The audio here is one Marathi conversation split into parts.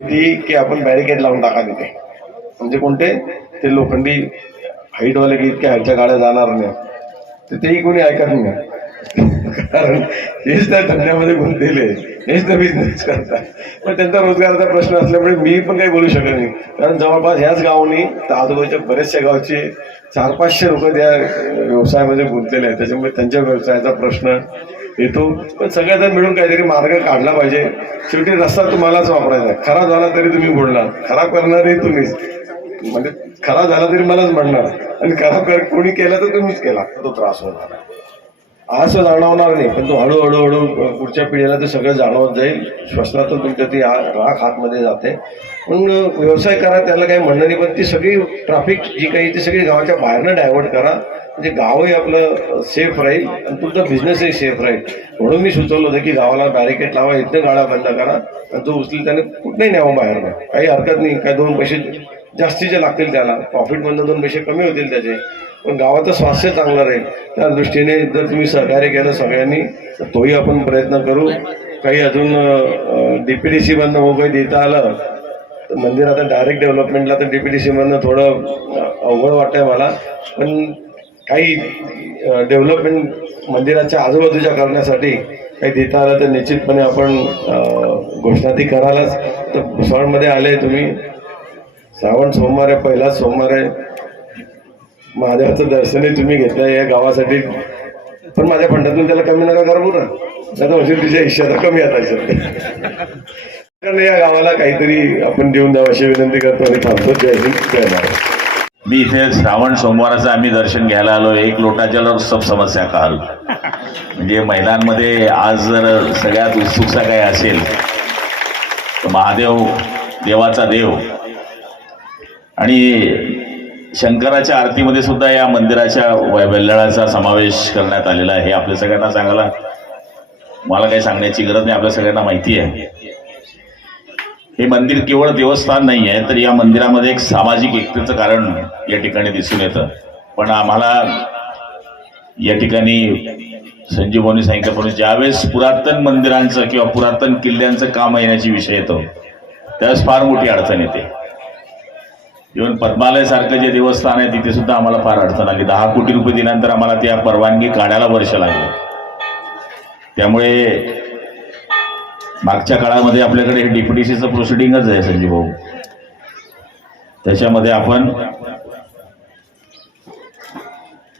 ती की आपण बॅरिकेड लावून टाका तिथे. म्हणजे कोणते? ते लोखंडी हाईटवाले की इतक्या हाईटच्या गाड्या जाणार नाही. तर तेही कोणी ऐकत नाही. कारण हेच त्या धंद्यामध्ये गुंतलेले हेच त्या बिझनेस करतात. पण त्यांचा रोजगाराचा प्रश्न असल्यामुळे मी पण काही बोलू शकत नाही. कारण जवळपास ह्याच गावानी तर आजूबाजूच्या बऱ्याचशा गावचे चार पाचशे लोक त्या व्यवसायामध्ये गुंतलेले आहेत. त्याच्यामुळे त्यांच्या व्यवसायाचा प्रश्न येतो. पण सगळ्याजण मिळून काहीतरी मार्ग काढला पाहिजे. शेवटी रस्ता तुम्हालाच वापरायचा खराब झाला तरी तुम्ही बोलणार खराब करणारे तुम्हीच. म्हणजे खराब झाला तरी मलाच म्हणणार. आणि खराब कर कोणी केला तर तुम्हीच केला. तो त्रास होणार असं जाणवणार नाही. पण तो हळूहळू हळू पुढच्या पिढीला ते सगळं जाणवत जाईल. श्वसनातून तुमच्या ती राख आतमध्ये जाते. पण व्यवसाय करा त्याला काही म्हणणं नाही. पण ती सगळी ट्रॅफिक जी काही ती सगळी गावाच्या बाहेरनं डायव्हर्ट करा. म्हणजे गावही आपलं सेफ राहील आणि तुमचा बिझनेसही सेफ राहील. म्हणून मी सुचवलं होतं की गावाला बॅरिकेड लावा इथं गाळा बंद करा आणि तो उचलेल त्याने कुठेही न्यावं बाहेर काही हरकत नाही काय दोन पैसे जास्तीचे लागतील त्याला. प्रॉफिटमधनं दोन पैसे कमी होतील त्याचे. पण गावाचं स्वास्थ्य चांगलं राहील. त्या दृष्टीने जर तुम्ही सहकार्य केलं सगळ्यांनी तर तोही आपण प्रयत्न करू. काही अजून डी पी डी सीमधनं हो काही देता आलं तर मंदिर आता डायरेक्ट डेव्हलपमेंटला तर डी पी डी सीमधनं थोडं अवघड वाटतंय मला. पण काही डेव्हलपमेंट मंदिराच्या आजूबाजूच्या करण्यासाठी काही देता आलं तर निश्चितपणे आपण घोषणा ती करायलाच. तर भुसावळमध्ये आले तुम्ही. श्रावण सोमवार आहे पहिलाच सोमवार आहे. महादेवाचं दर्शनही तुम्ही घेतलं या गावासाठी. पण माझ्या फंडातून त्याला कमी नका करा बोला नाही तर म्हणजे तुझ्या इच्छा कमी आता कारण या गावाला काहीतरी आपण देऊन द्यावं अशी विनंती करतो आणि थांबतो. जय हिंद जय महाराज मी इथे श्रावण सोमवाराचं आम्ही दर्शन घ्यायला आलो. एक लोटा जल सब समस्या काल. म्हणजे महिलांमध्ये आज जर सगळ्यात उत्सुकता काय असेल तर महादेव देवाचा देव. आणि शंकराच्या आरतीमध्ये सुद्धा या मंदिराच्या वै- समावेश करण्यात आलेला आहे. आपल्या सगळ्यांना सांगायला मला काही सांगण्याची गरज नाही. आपल्या सगळ्यांना माहिती आहे. हे मंदिर केवळ देवस्थान नाही आहे तर या मंदिरामध्ये एक सामाजिक एकतेचं कारण या ठिकाणी दिसून येतं. पण आम्हाला या ठिकाणी संजीव भाऊनी सांगितल्याप्रमाणे ज्यावेळेस पुरातन मंदिरांचं किंवा पुरातन किल्ल्यांचं काम येण्याची विषय येतो त्यावेळेस फार मोठी अडचण येते. इव्हन पद्मालय सारखं जे देवस्थान आहे तिथे सुद्धा आम्हाला फार अडचण आली. दहा कोटी रुपये दिल्यानंतर आम्हाला त्या परवानगी काढायला वर्ष लागलं. त्यामुळे मागच्या काळामध्ये आपल्याकडे हे डीपीडीसीचं प्रोसिडिंगच आहे संजीव भाऊ. त्याच्यामध्ये आपण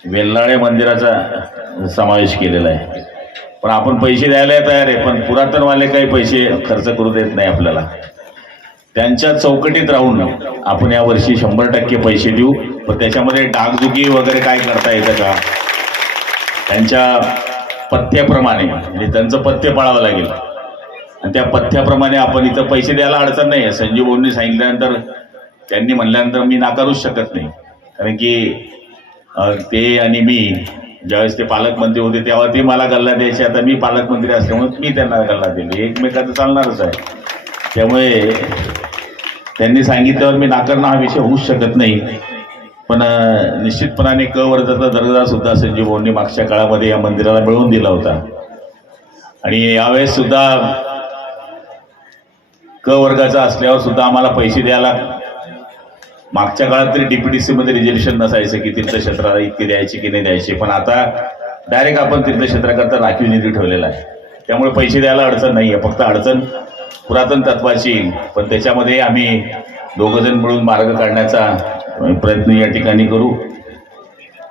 वेल्लाळे मंदिराचा समावेश केलेला आहे. पण आपण पैसे द्यायला तयार आहे पण पुरातनवाले काही पैसे खर्च करू देत नाही आपल्याला. त्यांच्या चौकटीत राहून आपण यावर्षी शंभर टक्के पैसे देऊ. पण त्याच्यामध्ये डागडुगी वगैरे काय करता येतं का? त्यांच्या पत्त्याप्रमाणे म्हणजे त्यांचं पथ्य पाळावं लागेल. आणि त्या पथ्याप्रमाणे आपण इथं पैसे द्यायला अडचण नाही. आहे संजीव भाऊंनी सांगितल्यानंतर त्यांनी म्हणल्यानंतर मी नाकारूच शकत नाही. कारण की ते आणि मी ज्यावेळेस ते पालकमंत्री होते तेव्हा ते मला गल्ला द्यायचे. आता मी पालकमंत्री असल्यामुळे मी त्यांना गल्ला दिली एकमेकाचं चालणारच आहे. त्यामुळे त्यांनी सांगितल्यावर मी नाकारणं हा विषय होऊच शकत नाही. पण निश्चितपणाने क वर्गाचा दर्जा सुद्धा संजीव भाऊंनी मागच्या काळामध्ये या मंदिराला मिळवून दिला होता. आणि यावेळेस सुद्धा क वर्गाचा असल्यावर सुद्धा आम्हाला पैसे द्यायला मागच्या काळात तरी डीपीडीसी मध्ये रिजर्वेशन नसायचं की तीर्थक्षेत्राला इतके द्यायचे की नाही द्यायचे. पण आता डायरेक्ट आपण तीर्थक्षेत्राकरता राखीव निधी ठेवलेला आहे. त्यामुळे पैसे द्यायला अडचण नाही आहे फक्त अडचण पुरातन तत्वाची पण त्याच्यामध्ये आम्ही दोघंजण मिळून मार्ग काढण्याचा प्रयत्न या ठिकाणी करू.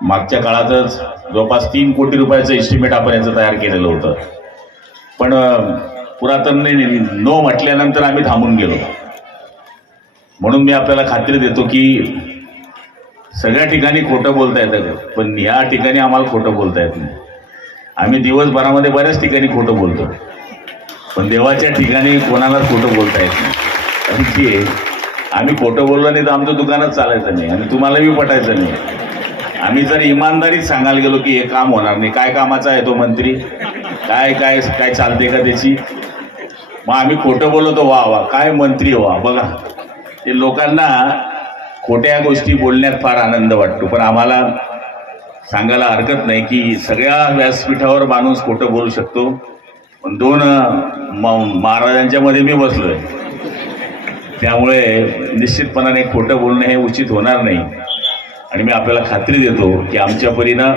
मागच्या काळातच जवळपास तीन कोटी रुपयाचं एस्टिमेट आपण याचं तयार केलेलं होतं. पण पुरातनने नो म्हटल्यानंतर आम्ही थांबून गेलो. म्हणून मी आपल्याला खात्री देतो की सगळ्या ठिकाणी खोटं बोलता येतं पण या ठिकाणी आम्हाला खोटं बोलता येत नाही. आम्ही दिवसभरामध्ये बऱ्याच ठिकाणी खोटं बोलतो. पण देवाच्या ठिकाणी कोणालाच खोटं बोलता येत नाही. कारण की आम्ही खोटं बोललो नाही तर आमचं दुकानच चालायचं नाही आणि तुम्हालाही पटायचं नाही. आम्ही जर इमानदारीत सांगायला गेलो की हे काम होणार नाही. काय कामाचा आहे तो मंत्री? काय काय काय चालते का त्याची? मग आम्ही खोटं बोलतो वा वा काय मंत्री हो, वा बघा. ते लोकांना खोट्या गोष्टी बोलण्यात फार आनंद वाटतो पण आम्हाला सांगायला हरकत नाही की सगळ्या व्यासपीठावर माणूस खोटं बोलू शकतो. पण दोन महाराजांच्या मध्ये मी बसलोय. त्यामुळे निश्चितपणाने खोटं बोलणं हे उचित होणार नाही. आणि मी आपल्याला खात्री देतो की आमच्या परीनं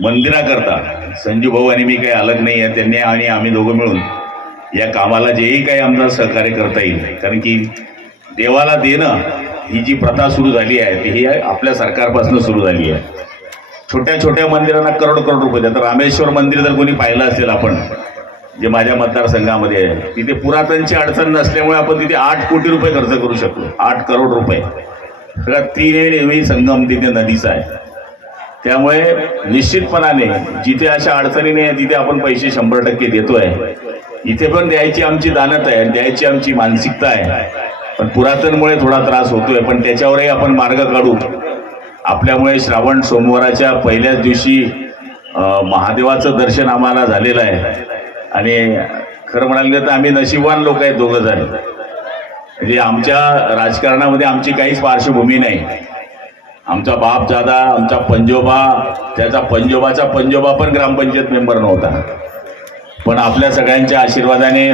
मंदिराकरता संजू भाऊ आणि मी काही अलग नाही आहे त्यांनी आणि आम्ही दोघं मिळून या कामाला जेही काही आमचं सहकार्य करता येईल. कारण की देवाला देणं ही जी प्रथा सुरू झाली आहे ती ही आपल्या सरकारपासून सुरू झाली आहे. छोट्या छोट्या मंदिरांना करोड करोड रुपये देतात. रामेश्वर मंदिर जर कोणी पाहिलं असेल आपण जे माझ्या मतदारसंघामध्ये आहे तिथे पुरातनची अडचण नसल्यामुळे आपण तिथे आठ कोटी रुपये खर्च करू शकतो. आठ करोड रुपये. सगळा त्रिवेणी संगम तिथे नदीचा आहे. त्यामुळे निश्चितपणाने जिथे अशा अडचणी नाही आहे तिथे आपण पैसे शंभर टक्के देतोय. इथे पण द्यायची आमची दानत आहे द्यायची आमची मानसिकता आहे. पण पुरातनमुळे थोडा त्रास होतोय पण त्याच्यावरही आपण मार्ग काढू. आपल्यामुळे श्रावण सोमवाराच्या पहिल्याच दिवशी महादेवाचं दर्शन आम्हाला झालेलं आहे. आणि खरं म्हणाले गेलं तर आम्ही नशिबवान लोक आहेत दोघं जण. म्हणजे आमच्या राजकारणामध्ये आमची काहीच पार्श्वभूमी नाही. आमचा बाप दादा आमचा पंजोबा त्याचा पंजोबाचा पंजोबा पण ग्रामपंचायत मेंबर नव्हता. पण आपल्या सगळ्यांच्या आशीर्वादाने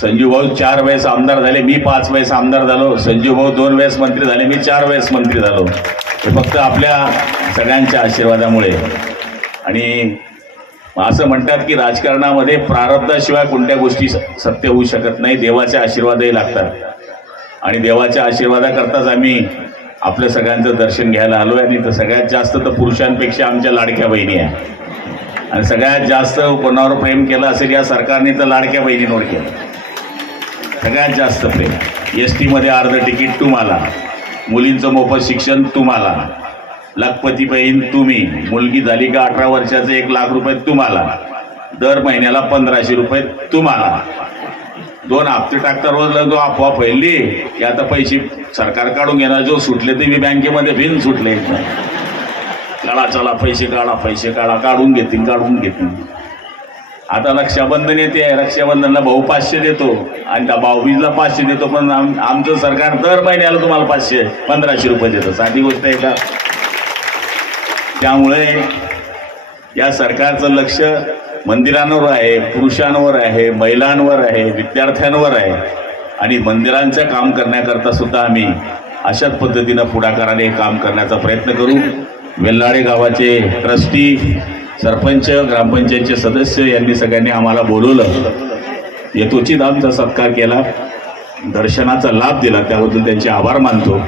संजूभाऊ चार वेळेस आमदार झाले मी पाच वेळेस आमदार झालो संजू भाऊ दोन वेळेस मंत्री झाले मी चार वेळेस मंत्री झालो. हे फक्त आपल्या सगळ्यांच्या आशीर्वादामुळे. आणि असं म्हणतात की राजकारणामध्ये प्रारब्धाशिवाय कोणत्या गोष्टी स- सत्य होऊ शकत नाही देवाचे आशीर्वादही लागतात. आणि देवाच्या आशीर्वादाकरताच आम्ही आपल्या सगळ्यांचं दर्शन घ्यायला आलो आहे आणि तर सगळ्यात जास्त तर पुरुषांपेक्षा आमच्या लाडक्या बहिणी आहे आणि सगळ्यात जास्त कोणावर प्रेम केलं असेल या सरकारने तर लाडक्या बहिणींवर केलं. सगळ्यात जास्त प्रेम. एस टीमध्ये अर्ध तिकीट तुम्हाला. मुलींचं मोफत शिक्षण तुम्हाला. लखपती बहीण तुम्ही. मुलगी झाली का अठरा वर्षाचं एक लाख रुपये तुम्हाला. दर महिन्याला पंधराशे रुपये तुम्हाला. दोन हप्ते टाकता रोज जो अफवा फैलली. की आता पैसे सरकार काढून घेणार. जो सुटले ते मी बँकेमध्ये भिन सुटले. काढा चला पैसे काढा पैसे काढा काढून घेतील काढून घेतील. आता रक्षाबंधन येते रक्षाबंधनला भाऊ पाचशे देतो आणि त्या भाऊबीजला पाचशे देतो पण आम- आमचं सरकार दर महिन्याला तुम्हाला पाचशे पंधराशे रुपये देतं. साधी गोष्ट आहे का? त्यामुळे या सरकारचं लक्ष मंदिरांवर आहे पुरुषांवर आहे महिलांवर आहे विद्यार्थ्यांवर आहे. आणि मंदिरांचं काम करण्याकरता सुद्धा आम्ही अशाच पद्धतीनं पुढाकाराने काम करण्याचा प्रयत्न करू. वेल्लाडे गावाचे ट्रस्टी सरपंच ग्रामपंचायतचे सदस्य यांनी सगळ्यांनी आम्हाला बोलवलं. यथोचित आमचा सत्कार केला. दर्शनाचा लाभ दिला. त्याबद्दल त्यांचे आभार मानतो.